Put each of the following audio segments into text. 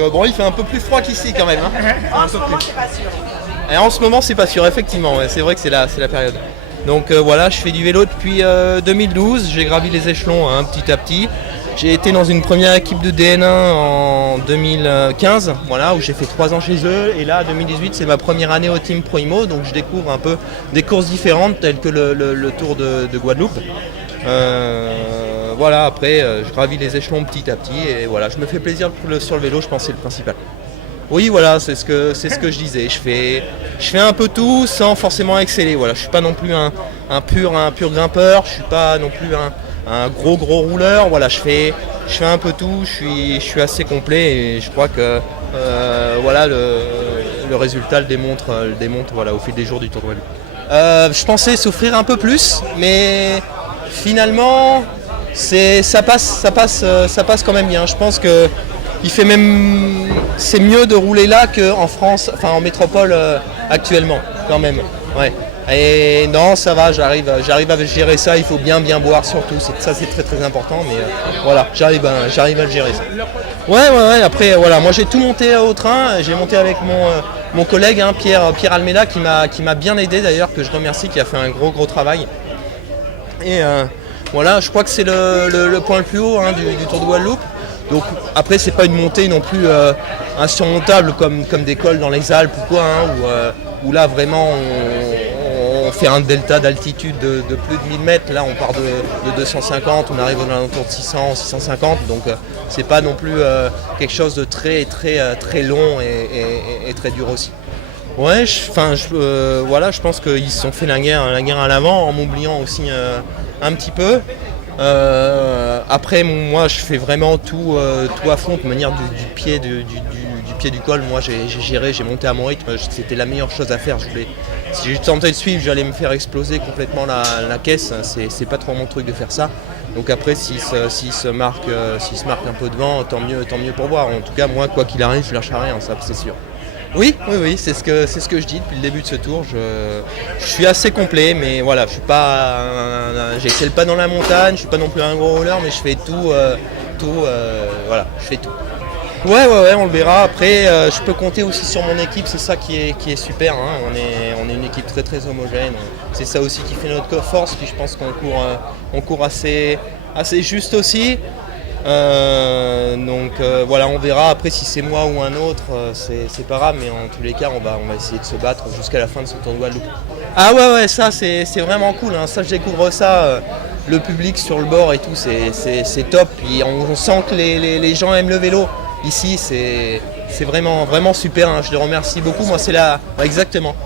bon, il fait un peu plus froid qu'ici quand même. Hein. En ce moment, c'est pas sûr. Et en ce moment, c'est pas sûr, effectivement. Ouais, c'est vrai que c'est la période. Donc voilà, je fais du vélo depuis 2012. J'ai gravi les échelons petit à petit. J'ai été dans une première équipe de DN1 en 2015, voilà, où j'ai fait 3 ans chez eux. Et là, 2018, c'est ma première année au Team Proimo, donc je découvre un peu des courses différentes telles que le Tour de Guadeloupe. Voilà, après, je gravis les échelons petit à petit et voilà, je me fais plaisir sur le vélo, je pense que c'est le principal. Oui, voilà, c'est ce que je disais. Je fais un peu tout sans forcément exceller. Voilà, je suis pas non plus un pur grimpeur. Je suis pas non plus un gros rouleur. Voilà, je fais un peu tout. Je suis assez complet et je crois que voilà le résultat le démontre voilà au fil des jours du Tour de Guadeloupe. Je pensais souffrir un peu plus, mais finalement ça passe quand même bien. Je pense que c'est mieux de rouler là qu'en France, enfin en métropole actuellement quand même. Ouais. Et non, ça va, j'arrive à gérer ça. Il faut bien boire surtout. Ça c'est très très important. Mais voilà, j'arrive à le gérer ça. Ouais. Après voilà, moi j'ai tout monté au train. J'ai monté avec mon collègue Pierre Almeida qui m'a bien aidé d'ailleurs, que je remercie, qui a fait un gros travail. Et voilà, je crois que c'est le point le plus haut du Tour de Guadeloupe. Donc après c'est pas une montée non plus insurmontable comme des cols dans les Alpes ou quoi, où là vraiment on fait un delta d'altitude de plus de 1000 mètres. Là on part de 250, on arrive aux alentours de 600, 650, donc c'est pas non plus quelque chose de très long et très dur aussi. Ouais, voilà, je pense qu'ils se sont fait la guerre à l'avant en m'oubliant aussi un petit peu. Après moi je fais vraiment tout à fond de manière du pied du col. Moi j'ai monté à mon rythme, c'était la meilleure chose à faire. Si je tentais de suivre, j'allais me faire exploser complètement la caisse. C'est pas trop mon truc de faire ça. Donc après s'il se marque un peu devant, tant mieux pour voir. En tout cas moi quoi qu'il arrive je lâche à rien, ça c'est sûr. Oui, c'est ce que je dis depuis le début de ce tour. Je suis assez complet, mais voilà, je suis pas, j'excelle pas dans la montagne, je suis pas non plus un gros roller, mais je fais tout, voilà, je fais tout. Ouais, on le verra. Après, je peux compter aussi sur mon équipe, c'est ça qui est super. Hein. On est une équipe très très homogène. C'est ça aussi qui fait notre force. Puis je pense qu'on court assez juste aussi. Donc voilà, on verra après si c'est moi ou un autre, c'est pas grave, mais en tous les cas on va essayer de se battre jusqu'à la fin de ce Tour de Guadeloupe. Ah ouais, ça c'est vraiment cool, hein. Ça je découvre ça, le public sur le bord et tout, c'est top, puis on sent que les gens aiment le vélo. Ici c'est vraiment super, hein. Je les remercie beaucoup. Moi exactement,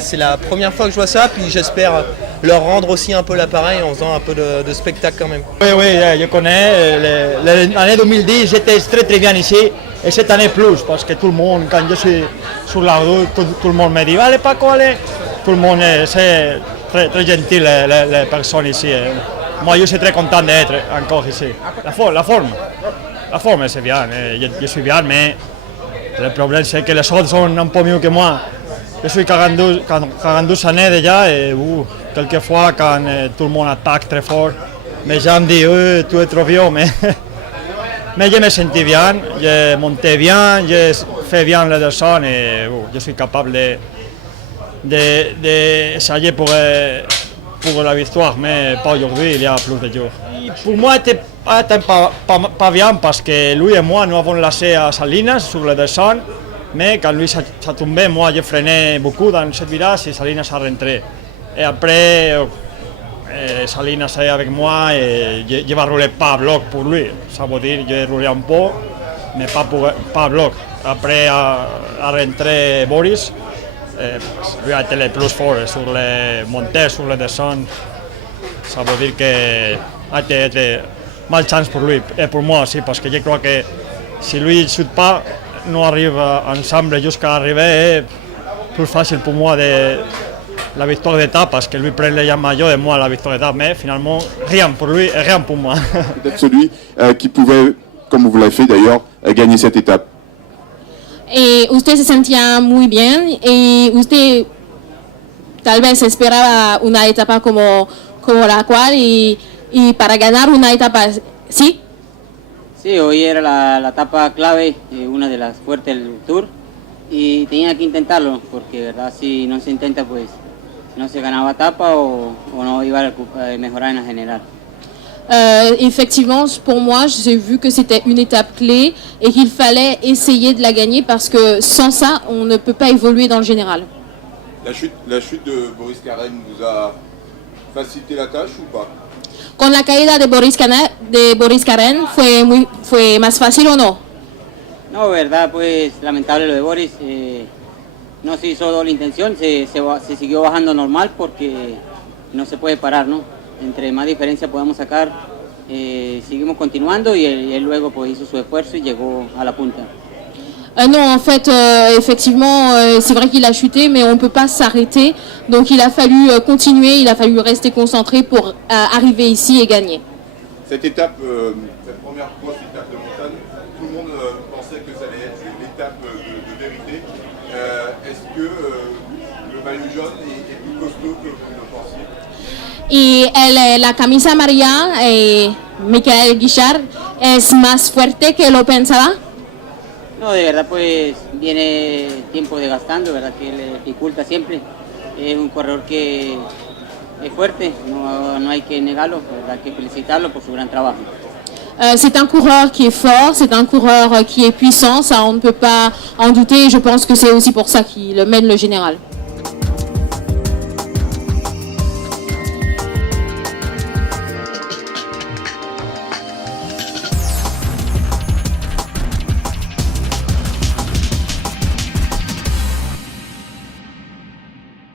c'est la première fois que je vois ça, puis j'espère leur rendre aussi un peu l'appareil en faisant un peu de spectacle quand même. Oui, je connais. L'année 2010, j'étais très bien ici. Et cette année plus, parce que tout le monde, quand je suis sur la route, tout le monde me dit « Allez Paco, allez !» Tout le monde, c'est très gentil, les personnes ici. Moi, je suis très content d'être encore ici. La forme, c'est bien. Je suis bien, mais le problème, c'est que les autres sont un peu mieux que moi. Je suis 42 années déjà et quelquefois quand tout le monde attaque très fort, les gens disent tu es trop vieux, mais je me sentis bien, je montais bien, je fais bien les descentes et je suis capable d'essayer pour la victoire, mais pas aujourd'hui, il y a plus de jours. Pour moi, c'était pas bien parce que lui et moi, nous avons lâché à Salinas sur les descentes. Mais quand lui s'est tombé, moi j'ai freiné beaucoup dans cette virage et Salinas a rentré. Et après, Salinas est avec moi et je vais rouler pas à bloc pour lui. Ça veut dire que j'ai roulé un peu, mais pas à bloc. Après a rentré Boris, lui a été le plus fort sur les montées, sur les descentes. Ça veut dire que a été malchance pour lui et pour moi aussi, parce que je crois que si lui ne saute pas, nous arrivons ensemble jusqu'à arriver, plus facile pour moi de la victoire d'étape parce que lui prend les maillots de moi la victoire d'étape, mais finalement rien pour lui et rien pour moi. Peut-être celui qui pouvait, comme vous l'avez fait d'ailleurs, gagner cette étape. Et usted se sentía muy bien y usted tal vez esperaba una etapa como la cual y para ganar una etapa, ¿sí? Sí, hoy era la etapa clave, una de las fuertes del Tour, y tenía que intentarlo, porque verdad si no se intenta pues no se ganaba etapa o no iba a mejorar en la general. Effectivement, pour moi, j'ai vu que c'était une étape clé et qu'il fallait essayer de la gagner parce que sans ça, on ne peut pas évoluer dans le général. La chute de Boris Karen vous a facilité la tâche ou pas? Con la caída de Boris Karen, ¿fue más fácil o no? No, verdad, pues lamentable lo de Boris. No se hizo doble intención, se siguió bajando normal porque no se puede parar, ¿no? Entre más diferencia podamos sacar, seguimos continuando y él luego pues hizo su esfuerzo y llegó a la punta. Non, en fait, effectivement, c'est vrai qu'il a chuté, mais on ne peut pas s'arrêter. Donc il a fallu continuer, il a fallu rester concentré pour arriver ici et gagner. Cette étape, cette première grosse étape de montagne, tout le monde pensait que ça allait être l'étape de vérité. Est-ce que le maillot jaune est plus costaud que vous le pensiez? Y la camisa amarilla, Michael Guichard, ¿es más fuerte que lo pensaba? No, de verdad pues viene tiempo desgastando, verdad que le dificulta siempre. Es un corredor que es fuerte, no hay que negarlo, verdad hay que felicitarlo por su gran trabajo. C'est un coureur qui est fort, c'est un coureur qui est puissant, ça on ne peut pas en douter, et je pense que c'est aussi pour ça qu'il mène le général.